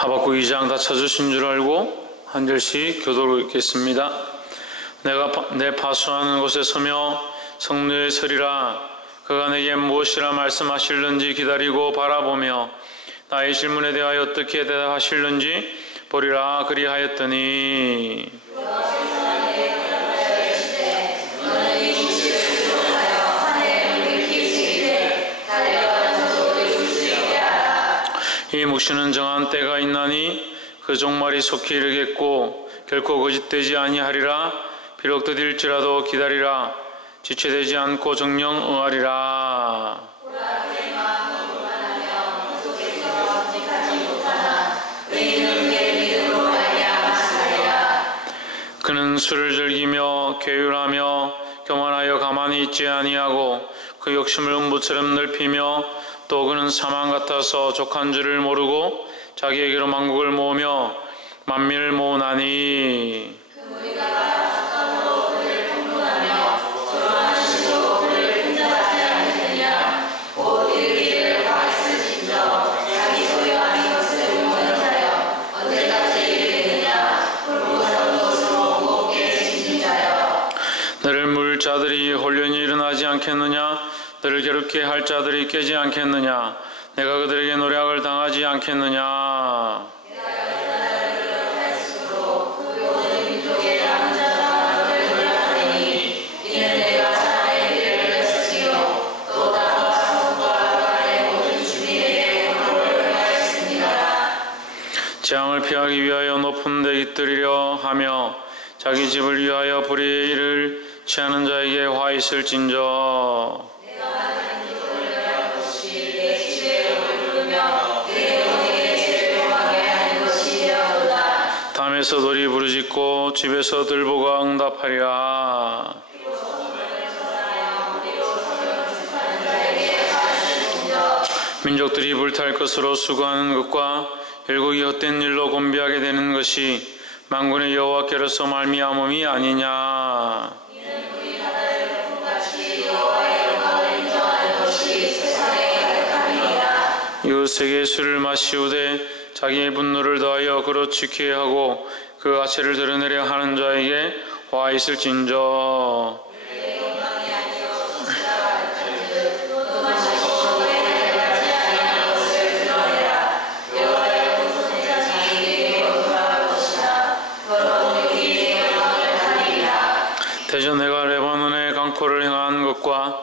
하박국 2장 다 찾으신 줄 알고 한 절씩 교도로 읽겠습니다. 내가 내 파수하는 곳에 서며 성루에 서리라. 그가 내게 무엇이라 말씀하실는지 기다리고 바라보며 나의 질문에 대하여 어떻게 대답하실는지 보리라. 그리하였더니 이 묵시는 정한 때가 있나니 그 종말이 속히 이르겠고 결코 거짓되지 아니하리라. 비록 더딜지라도 기다리라. 지체되지 않고 정령 응하리라. 그는 술을 즐기며 괴율하며 교만하여 가만히 있지 아니하고 그 욕심을 음부처럼 넓히며 또 그는 사망 같아서 족한 줄을 모르고 자기에게로 만국을 모으며 만민을 모으나니 너를 물 자들이 혼련히 일어나지 않겠느냐? 너를 괴롭게 할 자들이 깨지 않겠느냐? 내가 그들에게 노략을 당하지 않겠느냐? 재앙을 피하기 위하여 높은 데 깃들이려 하며 자기 집을 위하여 불의의 일을 취하는 자에게 화 있을진저. 담에서 돌이 부르짖고 집에서 들보가 응답하리라. 민족들이 불탈 것으로 수고하는 것과 일국이 헛된 일로 곤비하게 되는 것이 만군의 여호와께로서 말미암음이 아니냐. 이웃에게 술을 마시우되 자기의 분노를 더하여 그로치게 하고 그 아체를 드러내려 하는 자에게 화 있을진저. 대저 내가 레바논의 강포를 행한 것과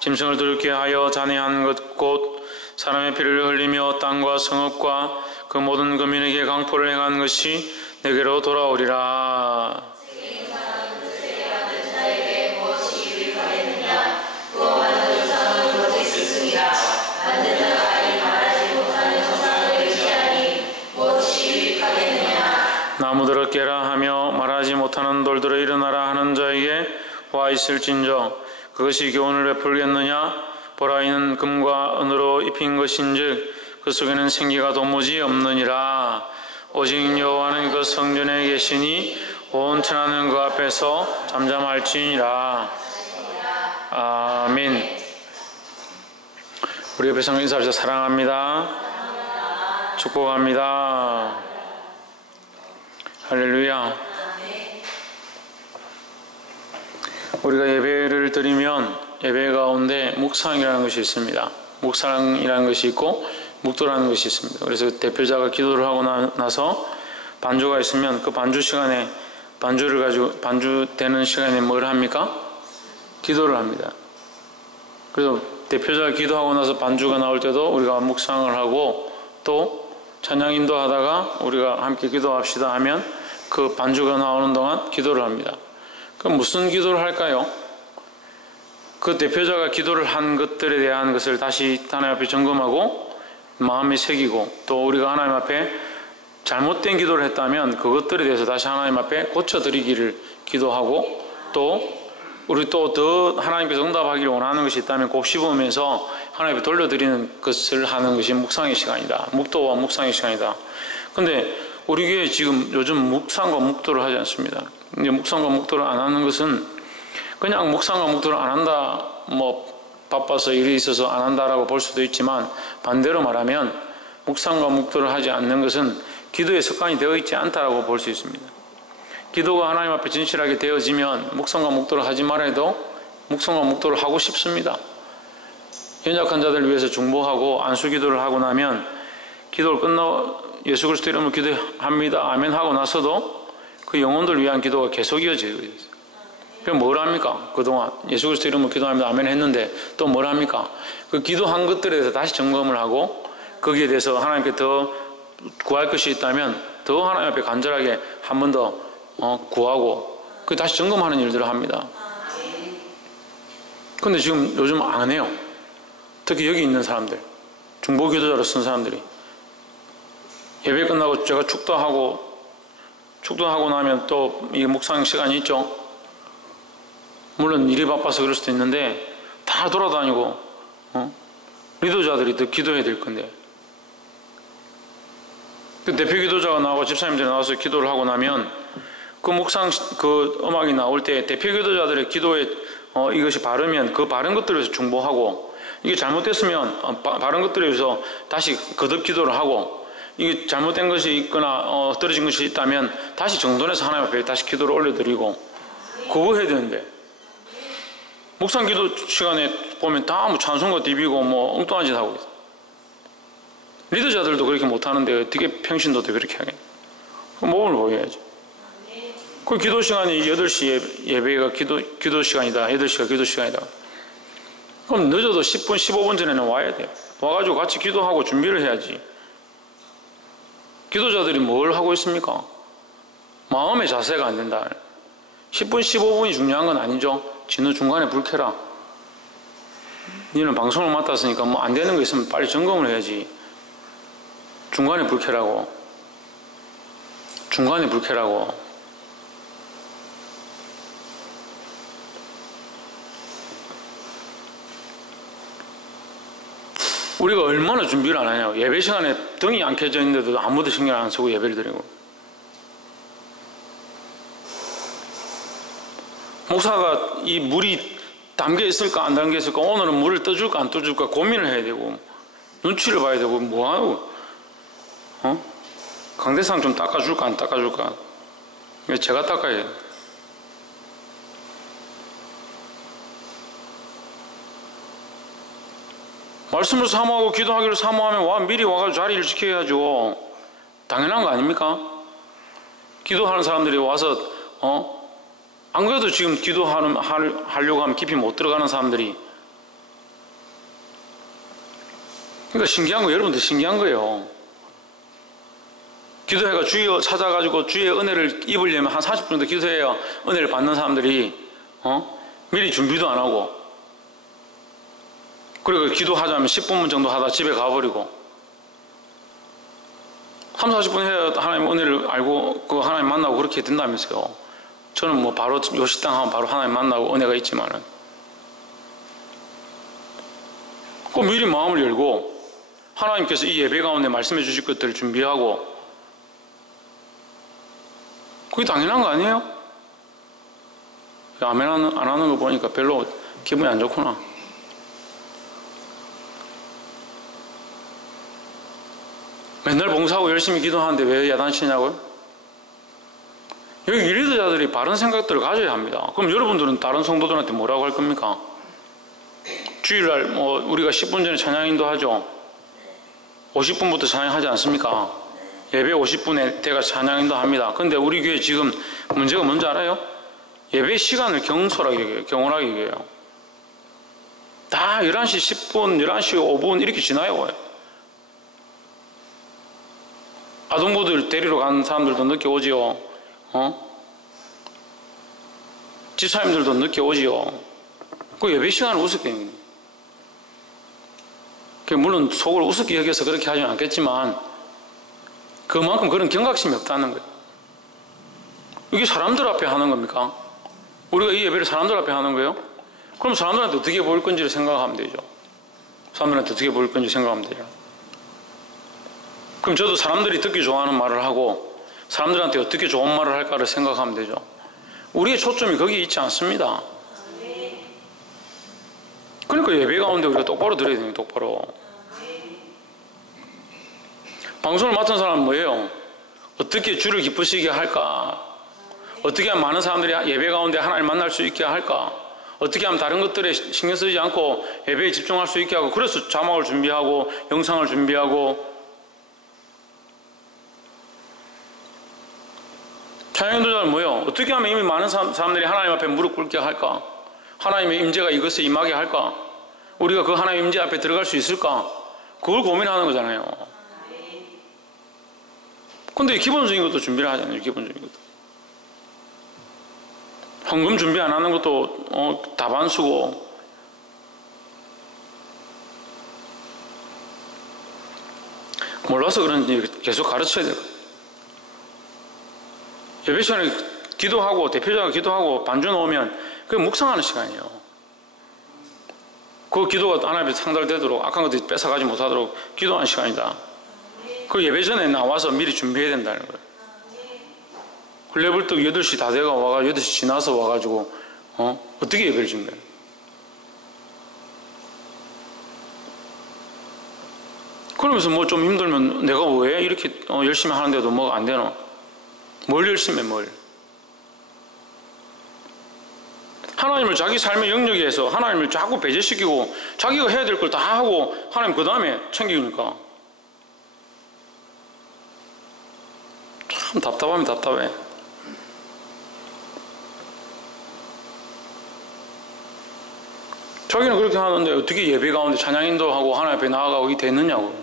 짐승을 두렵게 하여 잔해한 것 곧 사람의 피를 흘리며 땅과 성읍과 그 모든 거민에게 강포를 행한 것이 내게로 돌아오리라. 나무들어 깨라 하며 말하지 못하는 돌들어 일어나라 하는 자에게 와 있을진저. 그것이 교훈을 베풀겠느냐? 보라, 이는 금과 은으로 입힌 것인즉 그 속에는 생기가 도무지 없느니라. 오직 여호와는 그 성전에 계시니 온 천하는 그 앞에서 잠잠할지니라. 아멘. 우리 옆에 성도 인사하시죠. 사랑합니다. 축복합니다. 할렐루야. 우리가 예배를 드리면 예배 가운데 묵상이라는 것이 있습니다. 묵상이라는 것이 있고 묵도라는 것이 있습니다. 그래서 대표자가 기도를 하고 나서 반주가 있으면 그 반주 시간에 반주를 가지고 반주 되는 시간에 뭘 합니까? 기도를 합니다. 그래서 대표자가 기도하고 나서 반주가 나올 때도 우리가 묵상을 하고 또 찬양 인도하다가 우리가 함께 기도합시다 하면 그 반주가 나오는 동안 기도를 합니다. 그럼 무슨 기도를 할까요? 그 대표자가 기도를 한 것들에 대한 것을 다시 하나님 앞에 점검하고 마음에 새기고 또 우리가 하나님 앞에 잘못된 기도를 했다면 그것들에 대해서 다시 하나님 앞에 고쳐드리기를 기도하고 또 우리 또 더 하나님께서 응답하기를 원하는 것이 있다면 곱씹으면서 하나님 앞에 돌려드리는 것을 하는 것이 묵상의 시간이다. 묵도와 묵상의 시간이다. 근데 우리 교회 지금 요즘 묵상과 묵도를 하지 않습니다. 이제 묵상과 묵도를 안 하는 것은 그냥 묵상과 묵도를 안 한다, 바빠서 일이 있어서 안 한다라고 볼 수도 있지만 반대로 말하면 묵상과 묵도를 하지 않는 것은 기도의 습관이 되어 있지 않다라고 볼 수 있습니다. 기도가 하나님 앞에 진실하게 되어지면 묵상과 묵도를 하지 말아도 묵상과 묵도를 하고 싶습니다. 연약한 자들을 위해서 중보하고 안수기도를 하고 나면 기도를 끝나고 예수 그리스도 이름으로 기도합니다. 아멘 하고 나서도 그 영혼들을 위한 기도가 계속 이어지고 있어요. 그럼 뭘 합니까? 그동안 예수 그리스도 이름으로 기도합니다. 아멘 했는데 또 뭘 합니까? 그 기도한 것들에 대해서 다시 점검을 하고 거기에 대해서 하나님께 더 구할 것이 있다면 더 하나님 앞에 간절하게 한 번 더 구하고 그 다시 점검하는 일들을 합니다. 근데 지금 요즘 안 해요. 특히 여기 있는 사람들, 중보기도자로 쓴 사람들이 예배 끝나고 제가 축도하고 나면 또 이 묵상 시간이 있죠. 물론 일이 바빠서 그럴 수도 있는데 다 돌아다니고 리더자들이 더 기도해야 될 건데 그 대표 기도자가 나오고 집사님들이 나와서 기도를 하고 나면 그 묵상 그 음악이 나올 때 대표 기도자들의 기도에 이것이 바르면 그 바른 것들에 대해서 중보하고 이게 잘못됐으면 바른 것들에 대해서 다시 거듭 기도를 하고 이게 잘못된 것이 있거나 떨어진 것이 있다면 다시 정돈해서 하나님 앞에 다시 기도를 올려드리고 그거 해야 되는데 묵상 기도 시간에 보면 다 뭐 찬송가 디비고 뭐 엉뚱한 짓 하고 있어. 리더자들도 그렇게 못하는데 어떻게 평신도도 그렇게 하겠냐. 몸을 보여야지. 그 기도 시간이 8시 예배가 기도 시간이다. 8시가 기도 시간이다. 그럼 늦어도 10분, 15분 전에는 와야 돼요. 와가지고 같이 기도하고 준비를 해야지. 기도자들이 뭘 하고 있습니까? 마음의 자세가 안 된다. 10분, 15분이 중요한 건 아니죠. 진우 중간에 불 켜라. 너는 방송을 맡았으니까 뭐 안 되는 거 있으면 빨리 점검을 해야지. 중간에 불 켜라고. 중간에 불 켜라고. 우리가 얼마나 준비를 안 하냐. 예배 시간에 등이 안 켜져 있는데도 아무도 신경 안 쓰고 예배를 드리고. 목사가 이 물이 담겨 있을까 안 담겨 있을까 오늘은 물을 떠줄까 안 떠줄까 고민을 해야 되고 눈치를 봐야 되고 뭐하고 강대상 좀 닦아줄까 안 닦아줄까 제가 닦아야 해요. 말씀을 사모하고 기도하기를 사모하면 미리 와가지고 자리를 지켜야죠. 당연한 거 아닙니까? 기도하는 사람들이 와서 안 그래도 지금 하려고 하면 깊이 못 들어가는 사람들이 그러니까 신기한 거 여러분들 신기한 거예요. 기도회가 주여 찾아가지고 주의 은혜를 입으려면 한 40분 정도 기도해야 은혜를 받는 사람들이 미리 준비도 안 하고 그리고 기도하자면 10분 정도 하다 집에 가버리고 3, 40분 해야 하나님 은혜를 알고 그 하나님 만나고 그렇게 된다면서요. 저는 뭐 바로 요식당 하면 바로 하나님 만나고 은혜가 있지만은 그 미리 마음을 열고 하나님께서 이 예배 가운데 말씀해 주실 것들을 준비하고 그게 당연한 거 아니에요? 아멘 안 하는 거 보니까 별로 기분이 안 좋구나. 맨날 봉사하고 열심히 기도하는데 왜 야단치냐고요? 여기 리더자들이 바른 생각들을 가져야 합니다. 그럼 여러분들은 다른 성도들한테 뭐라고 할 겁니까? 주일날 우리가 10분 전에 찬양인도 하죠. 50분부터 찬양하지 않습니까? 예배 50분에 대가 찬양인도 합니다. 근데 우리 교회 지금 문제가 뭔지 알아요? 예배 시간을 경솔하게 얘기해요. 경홀하게 얘기해요. 다 11시 10분, 11시 5분 이렇게 지나요. 아동부들 데리러 간 사람들도 늦게 오지요. 집사님들도 늦게 오지요. 그 예배 시간을 우습게 해요. 물론 속을 우습게 여겨서 그렇게 하지는 않겠지만 그만큼 그런 경각심이 없다는 거예요. 이게 사람들 앞에 하는 겁니까? 우리가 이 예배를 사람들 앞에 하는 거예요? 그럼 사람들한테 어떻게 보일 건지를 생각하면 되죠. 사람들한테 어떻게 보일 건지 생각하면 되죠. 그럼 저도 사람들이 듣기 좋아하는 말을 하고 사람들한테 어떻게 좋은 말을 할까를 생각하면 되죠. 우리의 초점이 거기에 있지 않습니다. 그러니까 예배 가운데 우리가 똑바로 들어야 돼요. 똑바로. 방송을 맡은 사람은 뭐예요? 어떻게 주를 기쁘시게 할까? 어떻게 하면 많은 사람들이 예배 가운데 하나님을 만날 수 있게 할까? 어떻게 하면 다른 것들에 신경 쓰지 않고 예배에 집중할 수 있게 하고, 그래서 자막을 준비하고 영상을 준비하고. 찬양 인도자는 뭐예요? 어떻게 하면 이미 많은 사람들이 하나님 앞에 무릎 꿇게 할까? 하나님의 임재가 이것에 임하게 할까? 우리가 그 하나님의 임재 앞에 들어갈 수 있을까? 그걸 고민하는 거잖아요. 근데 기본적인 것도 준비를 하잖아요. 기본적인 것도. 헌금 준비 안 하는 것도 다반수고. 몰라서 그런지 계속 가르쳐야 돼요. 예배 시간에 기도하고 대표자가 기도하고 반주 놓으면 그게 묵상하는 시간이에요. 그 기도가 하나님 앞에 상달되도록 악한 것들이 뺏어가지 못하도록 기도하는 시간이다. 그 예배 전에 나와서 미리 준비해야 된다는 거예요. 레벨떡 8시 다 돼가 와가지고 8시 지나서 와가지고 어떻게 예배를 준비해요? 그러면서 뭐 좀 힘들면 내가 왜 이렇게 열심히 하는데도 뭐가 안 되노? 뭘 열심히 해, 뭘? 하나님을 자기 삶의 영역에서 하나님을 자꾸 배제시키고 자기가 해야 될 걸 다 하고 하나님 그 다음에 챙기니까 참 답답하면 답답해. 자기는 그렇게 하는데 어떻게 예배 가운데 찬양 인도하고 하나님 앞에 나아가고 이게 됐느냐고.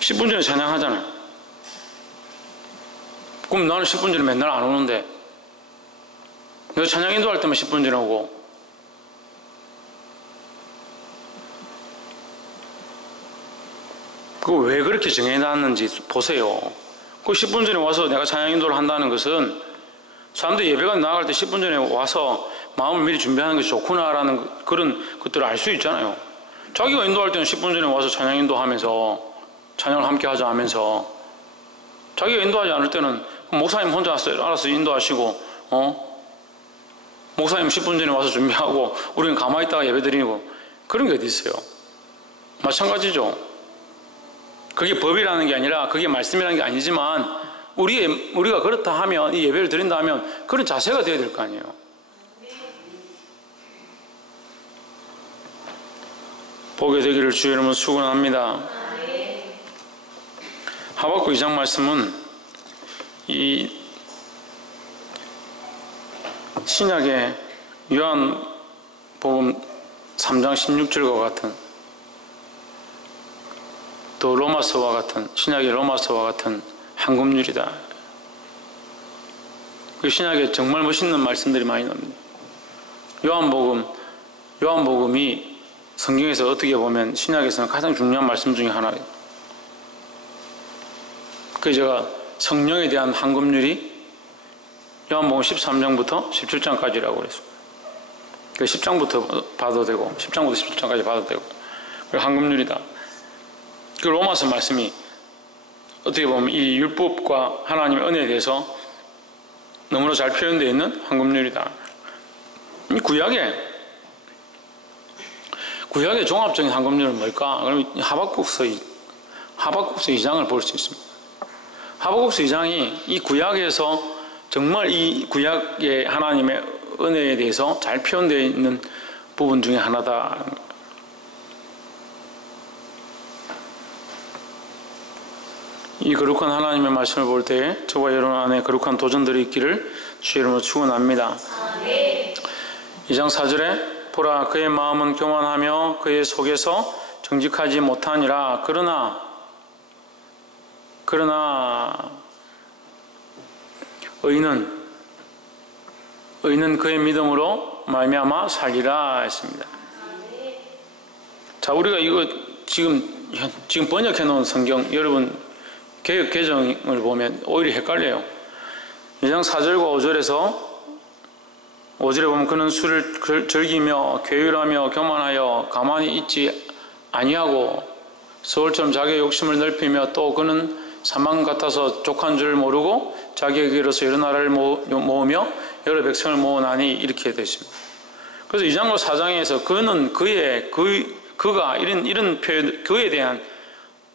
(10분) 전에 찬양하잖아요. 그럼 나는 10분 전에 맨날 안 오는데 내가 찬양 인도할 때만 10분 전에 오고. 그거 왜 그렇게 정해놨는지 보세요. 그 10분 전에 와서 내가 찬양 인도를 한다는 것은 사람들이 예배가 나아갈 때 10분 전에 와서 마음을 미리 준비하는 것이 좋구나라는 그런 것들을 알 수 있잖아요. 자기가 인도할 때는 10분 전에 와서 찬양 인도하면서 찬양을 함께 하자 하면서, 자기가 인도하지 않을 때는 목사님 혼자 알아서 인도하시고 목사님 10분 전에 와서 준비하고 우리는 가만히 있다가 예배 드리고, 그런 게 어디 있어요. 마찬가지죠. 그게 법이라는 게 아니라 그게 말씀이라는 게 아니지만 우리가 그렇다 하면, 이 예배를 드린다 하면 그런 자세가 되어야 될 거 아니에요. 보게 되기를 주의 이름으로 축원합니다. 하박국 2장 말씀은 이 신약의 요한복음 3장 16절과 같은, 또 로마서와 같은, 신약의 로마서와 같은 한금률이다. 그 신약에 정말 멋있는 말씀들이 많이 나옵니다. 요한복음이 성경에서 어떻게 보면 신약에서는 가장 중요한 말씀 중에 하나예요. 그래서 제가 성령에 대한 한금률이 요한복음 13장부터 17장까지라고 그랬습니다. 그 10장부터 봐도 되고 10장부터 17장까지 봐도 되고, 그 한금률이다. 그 로마서 말씀이 어떻게 보면 이 율법과 하나님의 은혜에 대해서 너무나 잘 표현되어 있는 한금률이다. 이 구약의 종합적인 한금률은 뭘까? 그럼 하박국서 2장을 볼 수 있습니다. 하박국서 2장이 이 구약에서 정말 이 구약의 하나님의 은혜에 대해서 잘 표현되어 있는 부분 중에 하나다. 이 거룩한 하나님의 말씀을 볼 때 저와 여러분 안에 거룩한 도전들이 있기를 주의 이름으로 축원합니다. 2장 4절에 보라 그의 마음은 교만하며 그의 속에서 정직하지 못하니라. 그러나 의인은 그의 믿음으로 말미암아 살리라 했습니다. 자, 우리가 이거 지금 번역해 놓은 성경, 여러분 개역 개정을 보면 오히려 헷갈려요. 2장 4절과 5절에 보면 그는 술을 즐기며 괴율하며 교만하여 가만히 있지 아니하고 서울처럼 자기의 욕심을 넓히며, 또 그는 사망 같아서 족한 줄 모르고 자기에게로서 여러 나라를 모으며 여러 백성을 모으나니, 이렇게 되어 있습니다. 그래서 2장과 4장에서 그는 그 그가 이런 표현, 그에 대한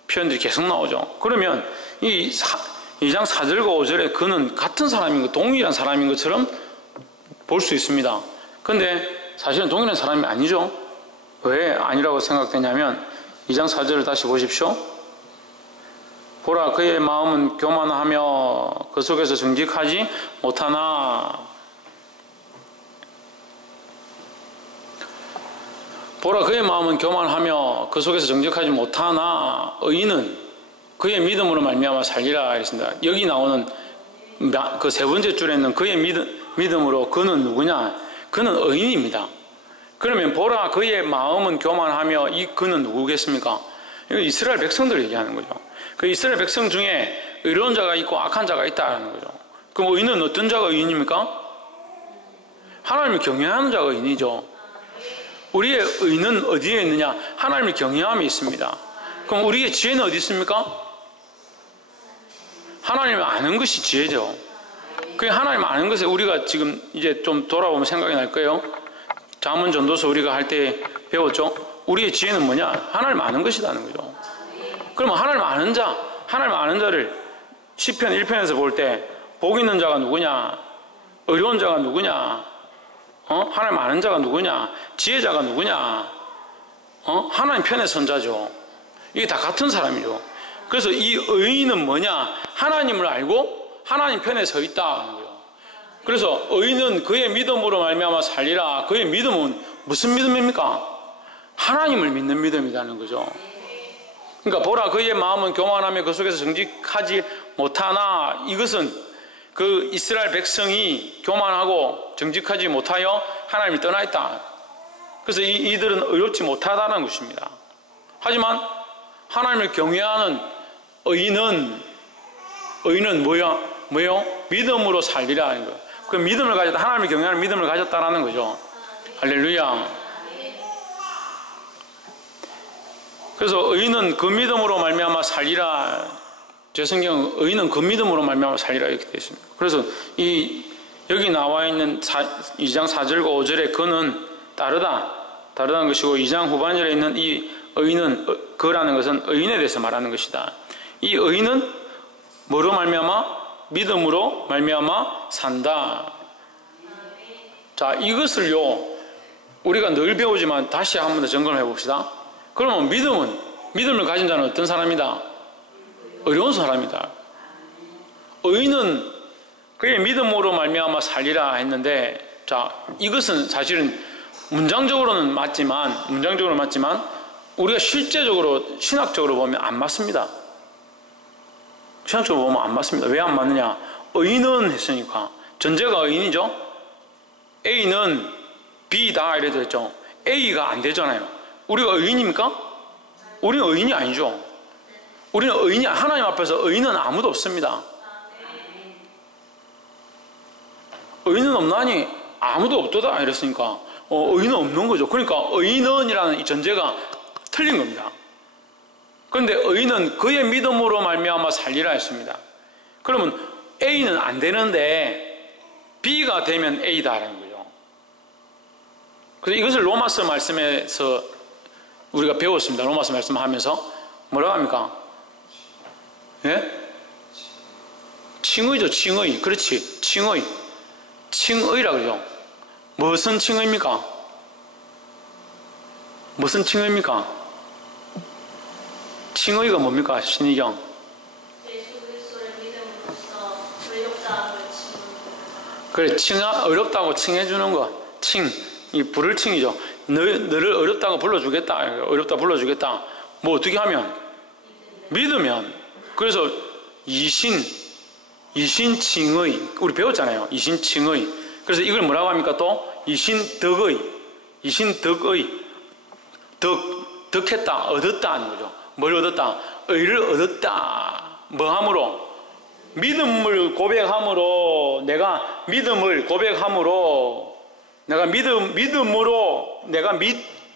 표현들이 계속 나오죠. 그러면 이 2장 4절과 5절에 그는 같은 사람인 것, 동일한 사람인 것처럼 볼 수 있습니다. 근데 사실은 동일한 사람이 아니죠. 왜 아니라고 생각되냐면 2장 4절을 다시 보십시오. 보라 그의 마음은 교만하며 그 속에서 정직하지 못하나. 보라 그의 마음은 교만하며 그 속에서 정직하지 못하나 의인은 그의 믿음으로 말미암아 살리라 이랬습니다. 여기 나오는 그 세 번째 줄에 있는 그의 믿음으로 그는 누구냐? 그는 의인입니다. 그러면 보라 그의 마음은 교만하며 이 그는 누구겠습니까? 이거 이스라엘 백성들 얘기하는 거죠. 그 이스라엘 백성 중에 의로운 자가 있고 악한 자가 있다는 거죠. 그럼 의인은 어떤 자가 의인입니까? 하나님을 경외하는 자가 의인이죠. 우리의 의는 어디에 있느냐? 하나님을 경외함에 있습니다. 그럼 우리의 지혜는 어디 있습니까? 하나님을 아는 것이 지혜죠. 그 하나님 아는 것에 우리가 지금 이제 좀 돌아보면 생각이 날 거예요. 잠언 전도서 우리가 할 때 배웠죠. 우리의 지혜는 뭐냐? 하나님 아는 것이라는 거죠. 그러면 하나님 아는 자, 하나님 아는 자를 시편 1편에서 볼 때 복 있는 자가 누구냐? 어려운 자가 누구냐? 하나님 아는 자가 누구냐? 지혜자가 누구냐? 하나님 편에 선 자죠. 이게 다 같은 사람이죠. 그래서 이 의인은 뭐냐? 하나님을 알고 하나님 편에 서 있다는 거예요. 그래서 의인은 그의 믿음으로 말미암아 살리라. 그의 믿음은 무슨 믿음입니까? 하나님을 믿는 믿음이라는 거죠. 그러니까 보라 그의 마음은 교만하며 그 속에서 정직하지 못하나. 이것은 그 이스라엘 백성이 교만하고 정직하지 못하여 하나님이 떠나 있다. 그래서 이들은 의롭지 못하다는 것입니다. 하지만 하나님을 경외하는 의인은 뭐요? 믿음으로 살리라 하는 거예요. 그 믿음을 가졌다. 하나님을 경외하는 믿음을 가졌다라는 거죠. 할렐루야. 그래서 의인은 그 믿음으로 말미암아 살리라. 제 성경은 의인은 그 믿음으로 말미암아 살리라 이렇게 되어 있습니다. 그래서 여기 나와 있는 2장 4절과 5절에 그는 다르다는 것이고 2장 후반절에 있는 이 의인은 그라는 것은 의인에 대해서 말하는 것이다. 이 의인은 뭐로 말미암아? 믿음으로 말미암아 산다. 자, 이것을요 우리가 늘 배우지만 다시 한 번 더 점검해 봅시다. 그러면 믿음을 가진 자는 어떤 사람이다? 어려운 사람이다. 의인은 그의 믿음으로 말미암아 살리라 했는데, 자, 이것은 사실은 문장적으로는 맞지만 우리가 실제적으로 신학적으로 보면 안 맞습니다. 신학적으로 보면 안 맞습니다. 왜 안 맞느냐? 의인은 했으니까 전제가 의인이죠. A는 B다 이래도 했죠. A가 안 되잖아요. 우리가 의인입니까? 우리는 의인이 아니죠. 우리는 의인이, 하나님 앞에서 의인은 아무도 없습니다. 의인은 없나니 아무도 없도다 이랬으니까 의인은 없는 거죠. 그러니까 의인은이라는 이 전제가 틀린 겁니다. 그런데 의인은 그의 믿음으로 말미암아 살리라 했습니다. 그러면 A는 안 되는데 B가 되면 A다라는 거죠. 그래서 이것을 로마서 말씀에서 우리가 배웠습니다. 로마서 말씀하면서 뭐라고 합니까? 예? 칭의죠. 칭의. 그렇지. 칭의. 칭의라고 그러죠. 무슨 칭의입니까? 무슨 칭의입니까? 칭의가 뭡니까? 신의경. 예수 그리스도를 믿음으로써 의롭다함을 그래, 어렵다고 칭해주는 거. 이 불을 칭이죠. 너를 어렵다고 불러주겠다. 어렵다 불러주겠다. 뭐 어떻게 하면? 믿으면. 그래서 이신칭의. 우리 배웠잖아요. 이신칭의. 그래서 이걸 뭐라고 합니까 또? 이신덕의. 덕했다. 얻었다 하는 거죠. 뭘 얻었다? 의를 얻었다. 뭐 함으로? 믿음을 고백함으로, 내가 믿음을 고백함으로,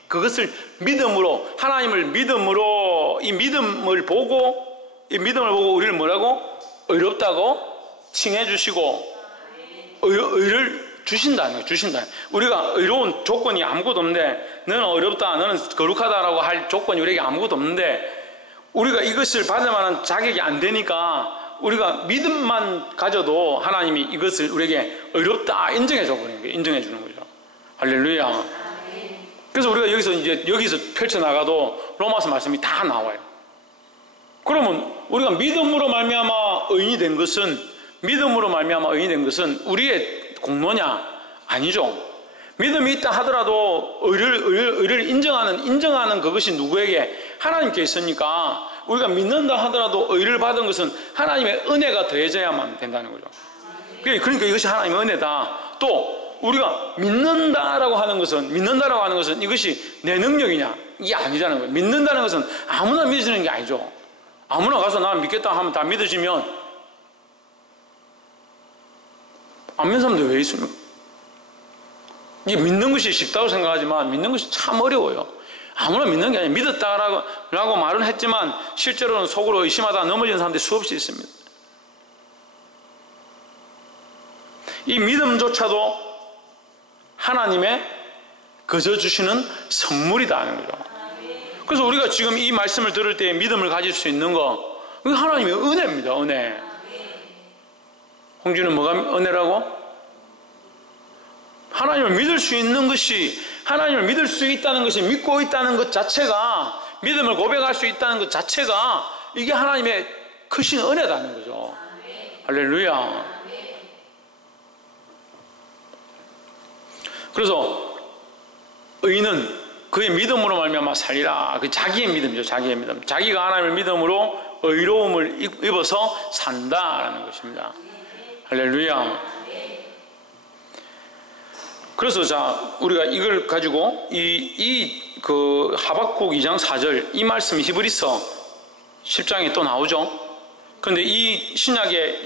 그것을 믿음으로, 하나님을 믿음으로, 이 믿음을 보고 우리를 뭐라고? 의롭다고 칭해 주시고, 의를 주신다는 거예요. 주신다. 우리가 의로운 조건이 아무것도 없는데 너는 어렵다, 너는 거룩하다라고 할 조건이 우리에게 아무것도 없는데 우리가 이것을 받을 만한 자격이 안 되니까 우리가 믿음만 가져도 하나님이 이것을 우리에게 어렵다 인정해 줘 버리는 거예요. 인정해 주는 거죠. 할렐루야. 그래서 우리가 여기서 펼쳐 나가도 로마서 말씀이 다 나와요. 그러면 우리가 믿음으로 말미암아 의인이 된 것은 우리의 공로냐? 아니죠. 믿음이 있다 하더라도 의를 인정하는 그것이 누구에게? 하나님께 있으니까 우리가 믿는다 하더라도 의를 받은 것은 하나님의 은혜가 더해져야만 된다는 거죠. 그러니까 이것이 하나님의 은혜다. 또 우리가 믿는다라고 하는 것은 이것이 내 능력이냐? 이게 아니라는 거예요. 믿는다는 것은 아무나 믿어지는 게 아니죠. 아무나 가서 나는 믿겠다 하면 다 믿어지면 안 믿는 사람들 왜 있습니까? 이게 믿는 것이 쉽다고 생각하지만 믿는 것이 참 어려워요. 아무나 믿는 게 아니에요. 믿었다라고 말은 했지만 실제로는 속으로 의심하다 넘어지는 사람들이 수없이 있습니다. 이 믿음조차도 하나님의 거저 주시는 선물이다는 거죠. 그래서 우리가 지금 이 말씀을 들을 때 믿음을 가질 수 있는 거, 그게 하나님의 은혜입니다. 은혜. 홍주는 뭐가 은혜라고? 하나님을 믿을 수 있는 것이, 하나님을 믿을 수 있다는 것이, 믿고 있다는 것 자체가, 믿음을 고백할 수 있다는 것 자체가 이게 하나님의 크신 은혜다는 거죠. 할렐루야. 그래서 의인은 그의 믿음으로 말미암아 살리라. 그 자기의 믿음이죠. 자기의 믿음. 자기가 하나님을 믿음으로 의로움을 입어서 산다라는 것입니다. 할렐루야. 그래서 자, 우리가 이걸 가지고 그 하박국 2장 4절 이 말씀이 히브리서 10장에 또 나오죠. 그런데 이 신약의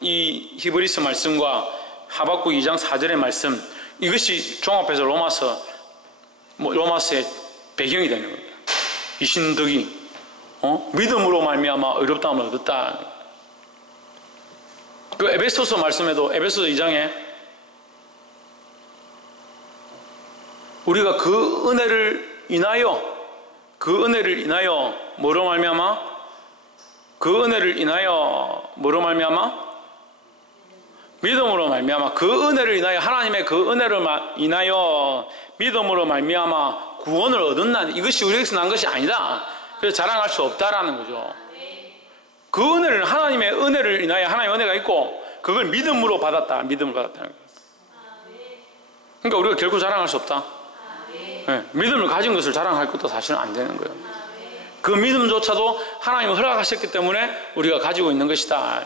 이 히브리서 말씀과 하박국 2장 4절의 말씀, 이것이 종합해서 로마서의 배경이 되는 겁니다. 이 신덕이 믿음으로 말미암아 의롭다함을 얻었다. 그 에베소서 말씀에도 에베소서 2장에 우리가 그 은혜를 인하여 뭐로 말미암아? 그 은혜를 인하여 뭐로 말미암아? 믿음으로 말미암아. 그 은혜를 인하여, 하나님의 그 은혜를 인하여 믿음으로 말미암아 구원을 얻었나니, 이것이 우리에게서 난 것이 아니다. 그래서 자랑할 수 없다라는 거죠. 그 은혜를, 하나님의 은혜를 인하여, 하나님의 은혜가 있고 그걸 믿음으로 받았다는 거예요. 그러니까 우리가 결코 자랑할 수 없다. 네, 믿음을 가진 것을 자랑할 것도 사실은 안 되는 거예요. 그 믿음조차도 하나님이 허락하셨기 때문에 우리가 가지고 있는 것이다.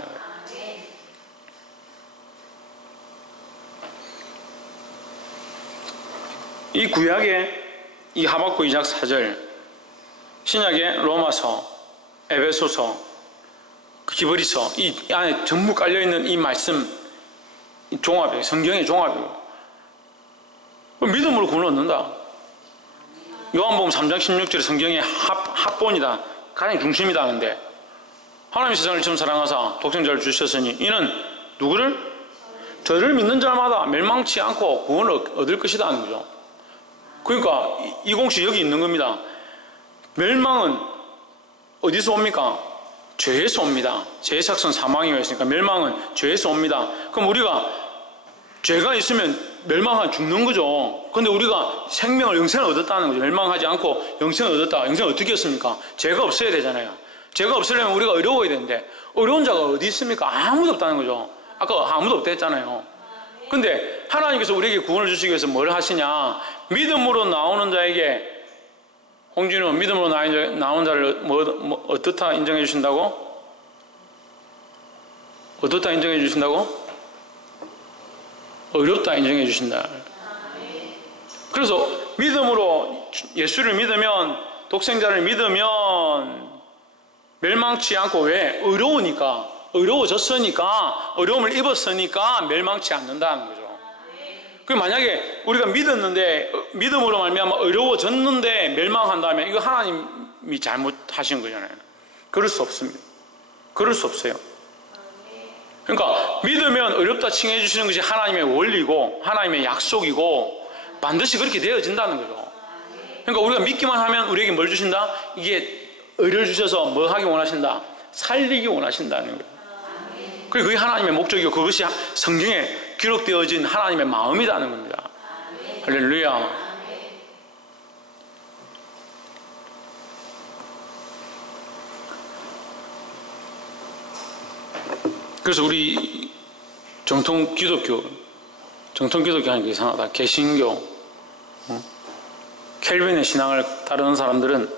이 구약의 이 하박국 2장 4절, 신약의 로마서, 에베소서, 히브리서, 이 안에 전부 깔려있는 이 말씀, 이 종합이에요. 성경의 종합이에요. 믿음으로 구원을 얻는다. 요한복음 3장 16절에 성경의 합본이다. 가장 중심이다 하는데, 하나님이 세상을 처음 사랑하사 독생자를 주셨으니 이는 누구를? 저를 믿는 자마다 멸망치 않고 구원을 얻을 것이다 하는 거죠. 그러니까 이 공식 여기 있는 겁니다. 멸망은 어디서 옵니까? 죄에서 옵니다. 죄의 삭선 사망이가 있으니까 멸망은 죄에서 옵니다. 그럼 우리가 죄가 있으면 멸망한 죽는 거죠. 근데 우리가 영생을 얻었다는 거죠. 멸망하지 않고 영생을 얻었다. 영생을 어떻게 얻습니까? 죄가 없어야 되잖아요. 죄가 없으려면 우리가 어려워야 되는데 어려운 자가 어디 있습니까? 아무도 없다는 거죠. 아까 아무도 없다 했잖아요. 근데 하나님께서 우리에게 구원을 주시기 위해서 뭘 하시냐? 믿음으로 나오는 자에게, 홍진우 믿음으로 나온 자를 어떻다 인정해 주신다고? 어떻다 인정해 주신다고? 어렵다 인정해 주신다. 그래서 믿음으로 예수를 믿으면, 독생자를 믿으면 멸망치 않고, 왜? 의로우니까, 의로워졌으니까, 어려움을 입었으니까 멸망치 않는다는 거죠. 그 만약에 우리가 믿었는데, 믿음으로 말미암아 어려워졌는데 멸망한다면 이거 하나님이 잘못하신 거잖아요. 그럴 수 없습니다. 그럴 수 없어요. 그러니까 믿으면 어렵다 칭해 주시는 것이 하나님의 원리고 하나님의 약속이고 반드시 그렇게 되어진다는 거죠. 그러니까 우리가 믿기만 하면 우리에게 뭘 주신다? 이게 의를 주셔서 뭐 하기 원하신다? 살리기 원하신다는 거예요. 그게 하나님의 목적이고 그것이 성경에 기록되어진 하나님의 마음이라는 겁니다. 할렐루야. 그래서 우리 정통 기독교 하니까 이상하다. 개신교, 켈빈의 신앙을 따르는 사람들은,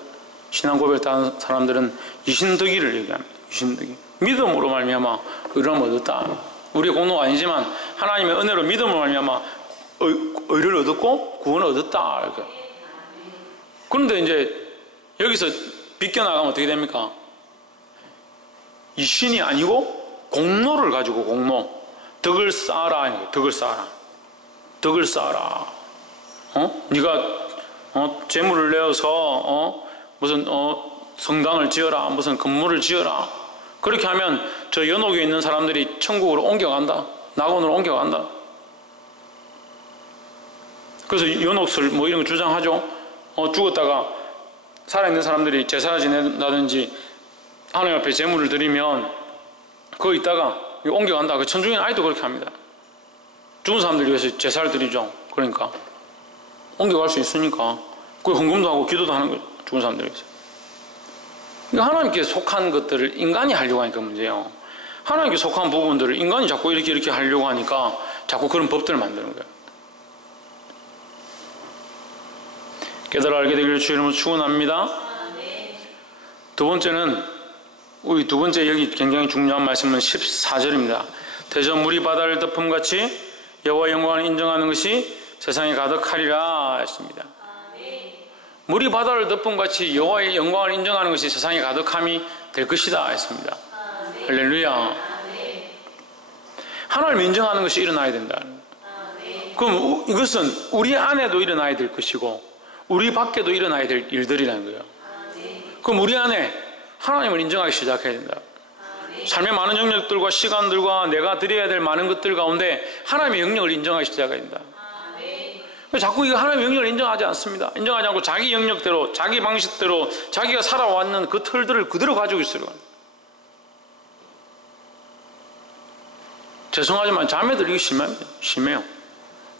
신앙 고백을 따르는 사람들은 이신득이를 얘기합니다. 이신득이. 믿음으로 말미암아 의를 얻었다. 우리의 공로가 아니지만 하나님의 은혜로 믿음으로 말미암아 의를 얻었고 구원을 얻었다. 이렇게. 그런데 이제 여기서 비껴나가면 어떻게 됩니까? 이 신이 아니고 공로를 가지고 공로. 덕을 쌓아라. 덕을 쌓아라. 덕을 쌓아라. 네가 재물을 내어서 무슨 성당을 지어라. 무슨 건물을 지어라. 그렇게 하면 저 연옥에 있는 사람들이 천국으로 옮겨간다. 낙원으로 옮겨간다. 그래서 연옥설 뭐 이런 거 주장하죠. 죽었다가 살아있는 사람들이 제사를 지낸다든지 하나님 앞에 재물을 드리면 거기 있다가 옮겨간다. 그 천중에 아이도 그렇게 합니다. 죽은 사람들 위해서 제사를 드리죠. 그러니까 옮겨갈 수 있으니까 그 헌금도 하고 기도도 하는 거예요. 죽은 사람들 위해서. 하나님께 속한 것들을 인간이 하려고 하니까 문제예요. 하나님께 속한 부분들을 인간이 자꾸 이렇게 하려고 하니까 자꾸 그런 법들을 만드는 거예요. 깨달아 알게 되기를 주의 이름으로 축원합니다. 두 번째는 우리 두 번째 여기 굉장히 중요한 말씀은 14절입니다. 대저 물이 바다를 덮음같이 여호와의 영광을 인정하는 것이 세상에 가득하리라 했습니다. 물이 바다를 덮음같이 여호와의 영광을 인정하는 것이 세상에 가득함이 될 것이다 했습니다. 할렐루야. 하나님을 인정하는 것이 일어나야 된다. 그럼 이것은 우리 안에도 일어나야 될 것이고 우리 밖에도 일어나야 될 일들이라는 거예요. 그럼 우리 안에 하나님을 인정하기 시작해야 된다. 삶의 많은 영역들과 시간들과 내가 드려야 될 많은 것들 가운데 하나님의 영역을 인정하기 시작해야 된다. 자꾸 이거 하나님의 영역을 인정하지 않습니다. 인정하지 않고 자기 영역대로, 자기 방식대로 자기가 살아왔는 그 틀들을 그대로 가지고 있어요. 죄송하지만 자매들 이게 심해요.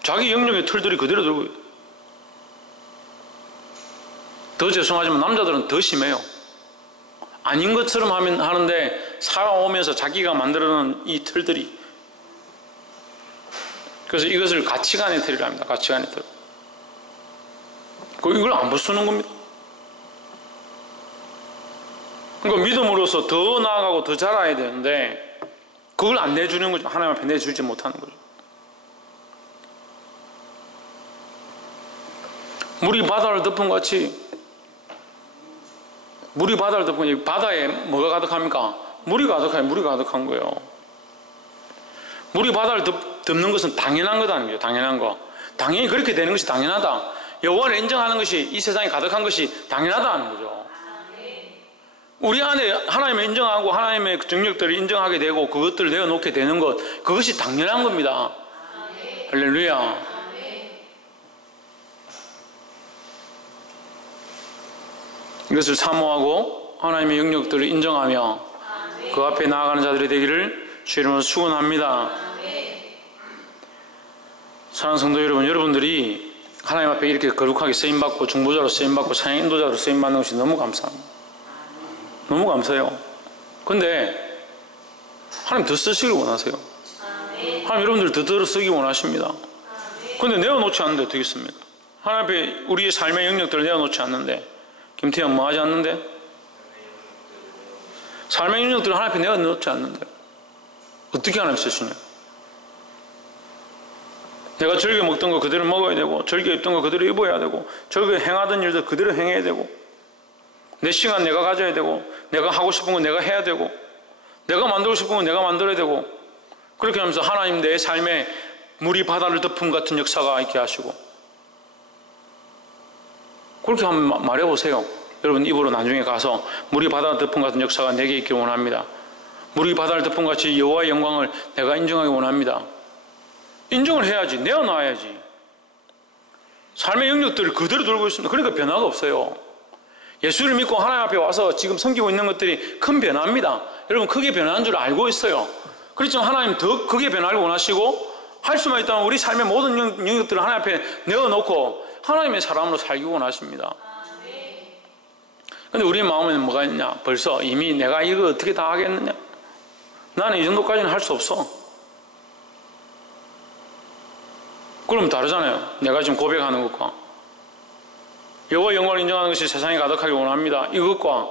자기 영역의 틀들이 그대로 들고 있어요. 더 죄송하지만 남자들은 더 심해요. 아닌 것처럼 하는데 살아오면서 자기가 만들어놓은 이 틀들이. 그래서 이것을 가치관의 틀이라 합니다. 가치관의 틀. 이걸 안 부수는 겁니다. 그러니까 믿음으로서 더 나아가고 더 자라야 되는데 그걸 안 내주는 거죠. 하나님 앞에 내주지 못하는 거죠. 물이 바다를 덮음같이 물이 바다를 덮으니 바다에 뭐가 가득합니까? 물이 가득해요. 물이 가득한 거예요. 물이 바다를 덮는 것은 당연한 거다는 거죠. 당연한 거. 당연히 그렇게 되는 것이 당연하다. 여호와를 인정하는 것이 이 세상에 가득한 것이 당연하다는 거죠. 우리 안에 하나님을 인정하고 하나님의 정력들을 인정하게 되고 그것들을 내어놓게 되는 것, 그것이 당연한 겁니다. 할렐루야. 이것을 사모하고 하나님의 영역들을 인정하며 그 앞에 나아가는 자들이 되기를 주의 이름으로 축원합니다. 사랑하는 성도 여러분, 여러분들이 하나님 앞에 이렇게 거룩하게 쓰임받고 중보자로 쓰임받고 찬양 인도자로 쓰임받는 것이 너무 감사합니다. 너무 감사해요. 근데 하나님 더 쓰시길 원하세요. 하나님 여러분들 더 쓰기 원하십니다. 근데 내어놓지 않는데 어떻게 씁니까? 하나님 앞에 우리의 삶의 영역들을 내어놓지 않는데 김태현 뭐 하지 않는데? 삶의 영역들을 하나님 앞에 내어놓지 않는데 어떻게 하나님 쓰시냐? 내가 즐겨 먹던 거 그대로 먹어야 되고 즐겨 입던 거 그대로 입어야 되고 즐겨 행하던 일들 그대로 행해야 되고 내 시간 내가 가져야 되고 내가 하고 싶은 건 내가 해야 되고 내가 만들고 싶은 건 내가 만들어야 되고 그렇게 하면서 하나님 내 삶에 물이 바다를 덮음 같은 역사가 있게 하시고 그렇게 한번 말해보세요. 여러분 입으로 나중에 가서 물이 바다를 덮음 같은 역사가 내게 있길 원합니다. 물이 바다를 덮은 같이 여호와의 영광을 내가 인정하기 원합니다. 인정을 해야지. 내어놔야지. 삶의 영역들을 그대로 돌고 있습니다. 그러니까 변화가 없어요. 예수를 믿고 하나님 앞에 와서 지금 섬기고 있는 것들이 큰 변화입니다. 여러분 크게 변화한 줄 알고 있어요. 그렇지만 하나님 더 크게 변화를 원하시고 할 수만 있다면 우리 삶의 모든 영역들을 하나님 앞에 내어놓고 하나님의 사람으로 살기 원하십니다. 근데 우리 마음에는 뭐가 있냐? 벌써 이미 내가 이거 어떻게 다 하겠느냐? 나는 이 정도까지는 할 수 없어. 그럼 다르잖아요. 내가 지금 고백하는 것과 여호와 영광을 인정하는 것이 세상에 가득하길 원합니다. 이것과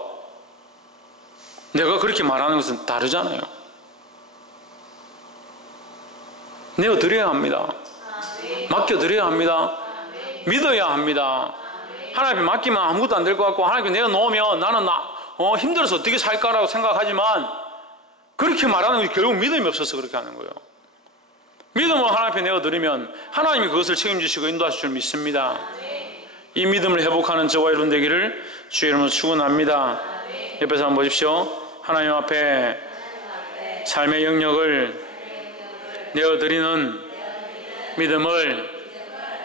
내가 그렇게 말하는 것은 다르잖아요. 내어드려야 합니다. 맡겨드려야 합니다. 믿어야 합니다. 하나님께 맡기면 아무것도 안 될 것 같고 하나님께 내어놓으면 나는 힘들어서 어떻게 살까라고 생각하지만 그렇게 말하는 것이 결국 믿음이 없어서 그렇게 하는 거예요. 믿음으로 하나님 앞에 내어드리면 하나님이 그것을 책임지시고 인도하실 줄 믿습니다. 이 믿음을 회복하는 저와 여러분 되기를 주의 이름으로 축원합니다. 옆에서 한번 보십시오. 하나님 앞에 삶의 영역을 내어드리는 믿음을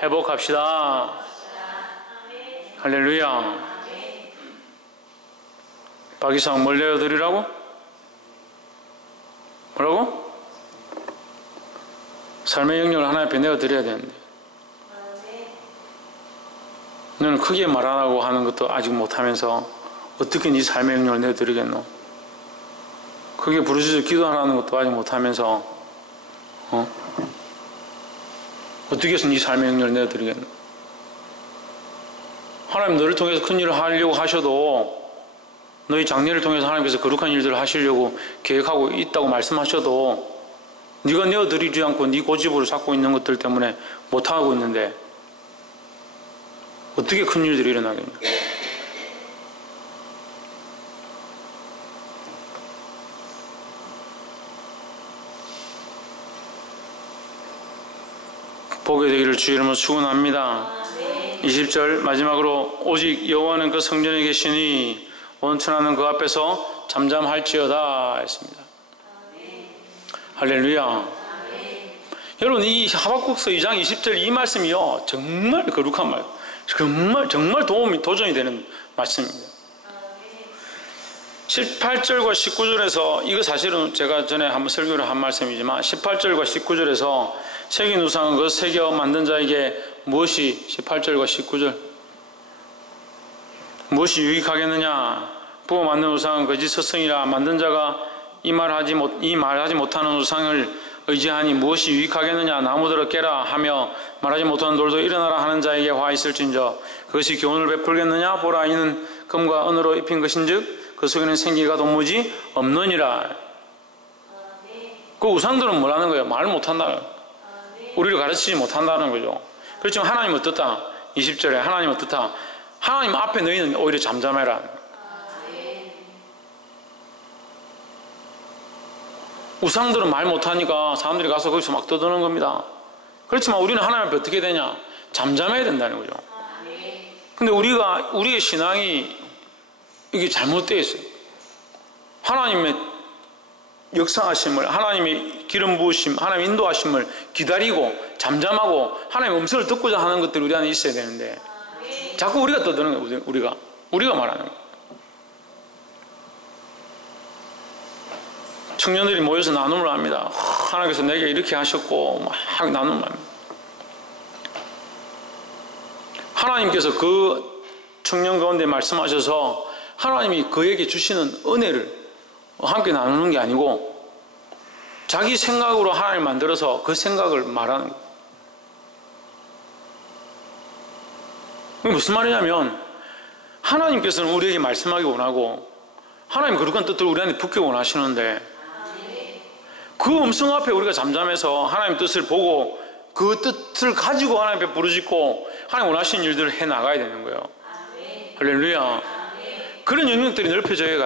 회복합시다. 할렐루야. 박이상 뭘 내어드리라고? 뭐라고? 삶의 영역을 하나님 앞에 내어드려야 되는데 너는 크게 말 안 하고 하는 것도 아직 못하면서 어떻게 네 삶의 영역을 내어드리겠노? 크게 부르짖어 기도하라는 것도 아직 못하면서 어떻게 해서 네 삶의 영역을 내어드리겠노? 하나님 너를 통해서 큰 일을 하려고 하셔도 너희 장례를 통해서 하나님께서 거룩한 일들을 하시려고 계획하고 있다고 말씀하셔도 네가 내어드리지 않고 네 고집으로 잡고 있는 것들 때문에 못하고 있는데 어떻게 큰 일들이 일어나겠냐? 보게 되기를 주의 이름으로 축원합니다. 20절 마지막으로 오직 여호와는 그 성전에 계시니 원천하는 그 앞에서 잠잠할지어다 했습니다. 할렐루야. 여러분 이 하박국서 2장 20절 이 말씀이요 정말 거룩한 말, 정말 도전이 되는 말씀입니다. 18절과 19절에서 이거 사실은 제가 전에 한번 설교를 한 말씀이지만 18절과 19절에서 새긴 우상은 그 새겨 만든 자에게 무엇이 18절과 19절 무엇이 유익하겠느냐? 부어 만든 우상은 거짓 스승이라 만든 자가 이 말하지 못하는 우상을 의지하니 무엇이 유익하겠느냐? 나무들을 깨라 하며 말하지 못하는 돌도 일어나라 하는 자에게 화 있을진저 그것이 교훈을 베풀겠느냐? 보라 이는 금과 은으로 입힌 것인즉 그 속에는 생기가 도무지 없느니라. 그 우상들은 뭐라는 거예요? 말 못한다. 우리를 가르치지 못한다는 거죠. 그렇지만 하나님은 어떻다? 20절에 하나님은 어떻다? 하나님 앞에 너희는 오히려 잠잠해라. 우상들은 말 못하니까 사람들이 가서 거기서 막 떠드는 겁니다. 그렇지만 우리는 하나님 앞에 어떻게 되냐? 잠잠해야 된다는 거죠. 근데 우리의 신앙이 이게 잘못되어 있어요. 하나님의 역사하심을, 하나님의 기름 부으심, 하나님의 인도하심을 기다리고 잠잠하고 하나님의 음성을 듣고자 하는 것들이 우리 안에 있어야 되는데 자꾸 우리가 떠드는 거예요. 우리가 말하는 거예요. 청년들이 모여서 나눔을 합니다. 하나님께서 내게 이렇게 하셨고 막 나눔을 합니다. 하나님께서 그 청년 가운데 말씀하셔서 하나님이 그에게 주시는 은혜를 함께 나누는 게 아니고 자기 생각으로 하나님을 만들어서 그 생각을 말하는 거예요. 그게 무슨 말이냐면 하나님께서는 우리에게 말씀하기 원하고 하나님 거룩한 뜻을 우리 안에 붓기 원하시는데 그 음성 앞에 우리가 잠잠해서 하나님 뜻을 보고 그 뜻을 가지고 하나님 앞에 부르짖고 하나님 원하시는 일들을 해나가야 되는 거예요. 할렐루야. 그런 영역들이 넓혀져야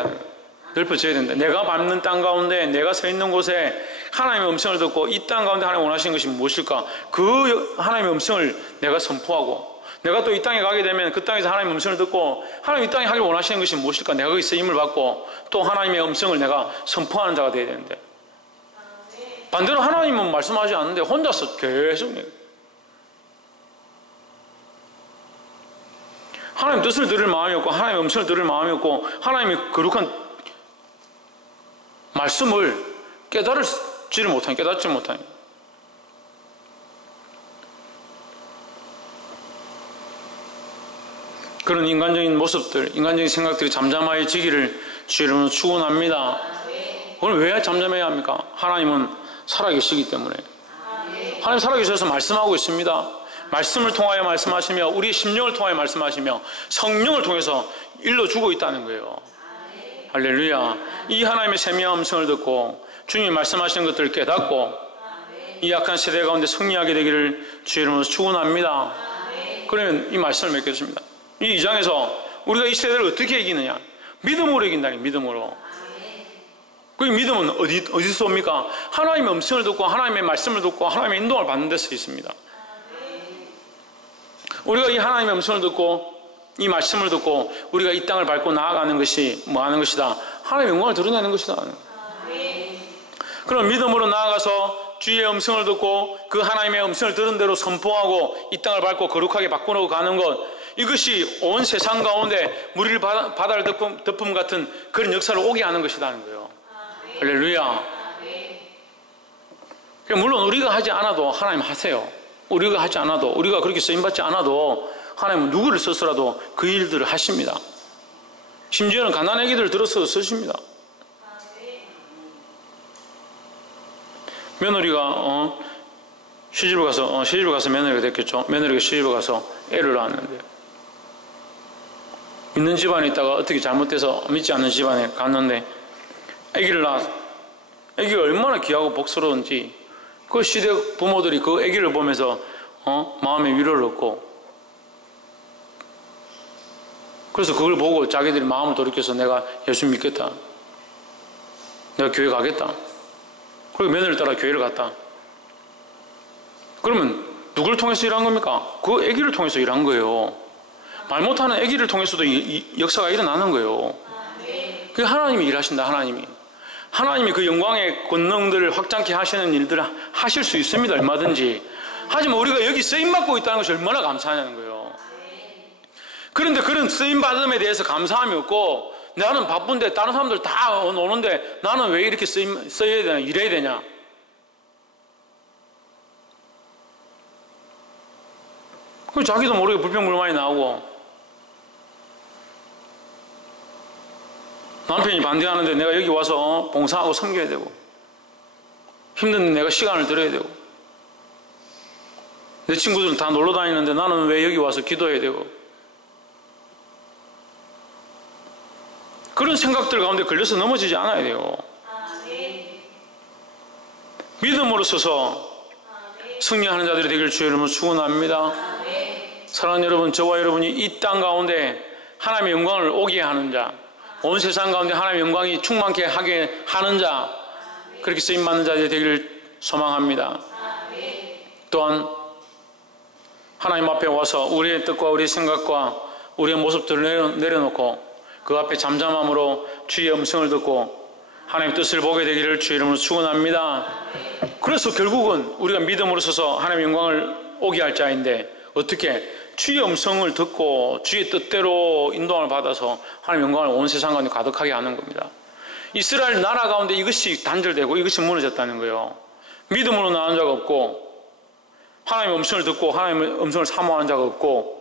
된다. 내가 밟는 땅 가운데 내가 서 있는 곳에 하나님의 음성을 듣고 이 땅 가운데 하나님 원하시는 것이 무엇일까? 그 하나님의 음성을 내가 선포하고 내가 또 이 땅에 가게 되면 그 땅에서 하나님의 음성을 듣고 하나님 이 땅에 하길 원하시는 것이 무엇일까? 내가 거기서 힘을 받고 또 하나님의 음성을 내가 선포하는 자가 되어야 되는데, 반대로 하나님은 말씀하지 않는데 혼자서 계속 하나님 뜻을 들을 마음이 없고 하나님의 음성을 들을 마음이 없고 하나님의 거룩한 말씀을 깨닫지 못하니 그런 인간적인 모습들, 인간적인 생각들이 잠잠해지기를 주의 이름으로 축원합니다. 오늘 왜 잠잠해야 합니까? 하나님은 살아계시기 때문에. 하나님 살아계셔서 말씀하고 있습니다. 말씀을 통하여 말씀하시며 우리의 심령을 통하여 말씀하시며 성령을 통해서 일러주고 있다는 거예요. 할렐루야. 이 하나님의 세미한 음성을 듣고 주님이 말씀하시는 것들을 깨닫고 이 약한 세대 가운데 승리하게 되기를 주의 이름으로 축원합니다. 그러면 이 말씀을 맺겠습니다. 이 2장에서 우리가 이 세대를 어떻게 이기느냐? 믿음으로 이긴다니, 믿음으로. 그 믿음은 어디서 옵니까? 하나님의 음성을 듣고 하나님의 말씀을 듣고 하나님의 인도를 받는 데서 있습니다. 우리가 이 하나님의 음성을 듣고 이 말씀을 듣고 우리가 이 땅을 밟고 나아가는 것이 뭐 하는 것이다? 하나님의 영광을 드러내는 것이다. 그럼 믿음으로 나아가서 주의 음성을 듣고 그 하나님의 음성을 들은 대로 선포하고 이 땅을 밟고 거룩하게 바꾸어 가는 것, 이것이 온 세상 가운데 무리를 바다를 덮음 같은 그런 역사를 오게 하는 것이라는 거예요. 할렐루야. 물론 우리가 하지 않아도 하나님 하세요. 우리가 하지 않아도, 우리가 그렇게 쓰임받지 않아도 하나님은 누구를 써서라도 그 일들을 하십니다. 심지어는 가난한 애기들을 들어서 쓰십니다. 며느리가 시집을 가서 며느리가 됐겠죠. 며느리가 시집을 가서 애를 낳았는데 믿는 집안에 있다가 어떻게 잘못돼서 믿지 않는 집안에 갔는데 아기를 낳아서 아기가 얼마나 귀하고 복스러운지 그 시대 부모들이 그 아기를 보면서 마음에 위로를 얻고, 그래서 그걸 보고 자기들이 마음을 돌이켜서 내가 예수 믿겠다, 내가 교회 가겠다, 그리고 며느리를 따라 교회를 갔다. 그러면 누구를 통해서 일한 겁니까? 그 아기를 통해서 일한 거예요. 말 못하는 아기를 통해서도 이 역사가 일어나는 거예요. 그게 하나님이 일하신다. 하나님이 그 영광의 권능들을 확장케 하시는 일들을 하실 수 있습니다. 얼마든지. 하지만 우리가 여기 쓰임받고 있다는 것이 얼마나 감사하냐는 거예요. 그런데 그런 쓰임받음에 대해서 감사함이 없고, 나는 바쁜데 다른 사람들 다 오는데 나는 왜 이렇게 써야 되냐, 일해야 되냐. 그럼 자기도 모르게 불평불만이 나오고, 남편이 반대하는데 내가 여기 와서 봉사하고 섬겨야 되고, 힘든데 내가 시간을 들여야 되고, 내 친구들은 다 놀러 다니는데 나는 왜 여기 와서 기도해야 되고, 그런 생각들 가운데 걸려서 넘어지지 않아야 돼요. 믿음으로 서서 승리하는 자들이 되기를 주의 이름으로 축원합니다. 사랑하는 여러분, 저와 여러분이 이 땅 가운데 하나님의 영광을 오게 하는 자, 온 세상 가운데 하나님의 영광이 충만케 하게 하는 자, 그렇게 쓰임받는 자들이 되기를 소망합니다. 또한 하나님 앞에 와서 우리의 뜻과 우리의 생각과 우리의 모습들을 내려놓고 그 앞에 잠잠함으로 주의 음성을 듣고 하나님의 뜻을 보게 되기를 주의 이름으로 축원합니다. 그래서 결국은 우리가 믿음으로 서서 하나님의 영광을 오게 할 자인데, 어떻게 주의 음성을 듣고 주의 뜻대로 인도함을 받아서 하나님의 영광을 온 세상 가운데 가득하게 하는 겁니다. 이스라엘 나라 가운데 이것이 단절되고 이것이 무너졌다는 거예요. 믿음으로 나온 자가 없고, 하나님의 음성을 듣고 하나님의 음성을 사모하는 자가 없고,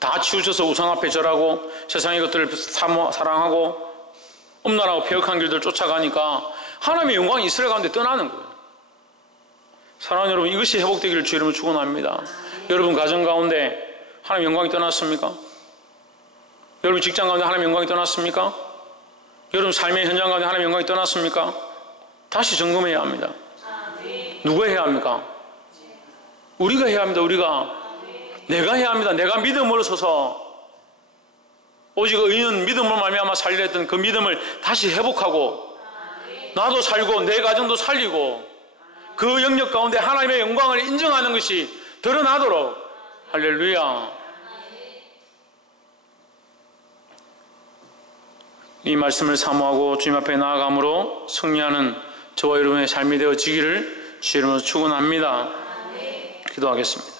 다 치우쳐서 우상 앞에 절하고 세상의 것들을 사랑하고 음란하고 폐역한 길들 쫓아가니까 하나님의 영광이 이스라엘 가운데 떠나는 거예요. 사랑하는 여러분, 이것이 회복되기를 주의 이름으로 축원합니다. 여러분 가정 가운데 하나님의 영광이 떠났습니까? 여러분 직장 가운데 하나님의 영광이 떠났습니까? 여러분 삶의 현장 가운데 하나님의 영광이 떠났습니까? 다시 점검해야 합니다. 누가 해야 합니까? 우리가 해야 합니다. 내가 해야 합니다. 내가 믿음으로 서서 오직 의인 믿음으로 말미암아 살리려 했던 그 믿음을 다시 회복하고, 나도 살고 내 가정도 살리고 그 영역 가운데 하나님의 영광을 인정하는 것이 드러나도록 할렐루야. 이 말씀을 사모하고 주님 앞에 나아감으로 승리하는 저와 여러분의 삶이 되어지기를 주 이름으로 축원합니다. 기도하겠습니다.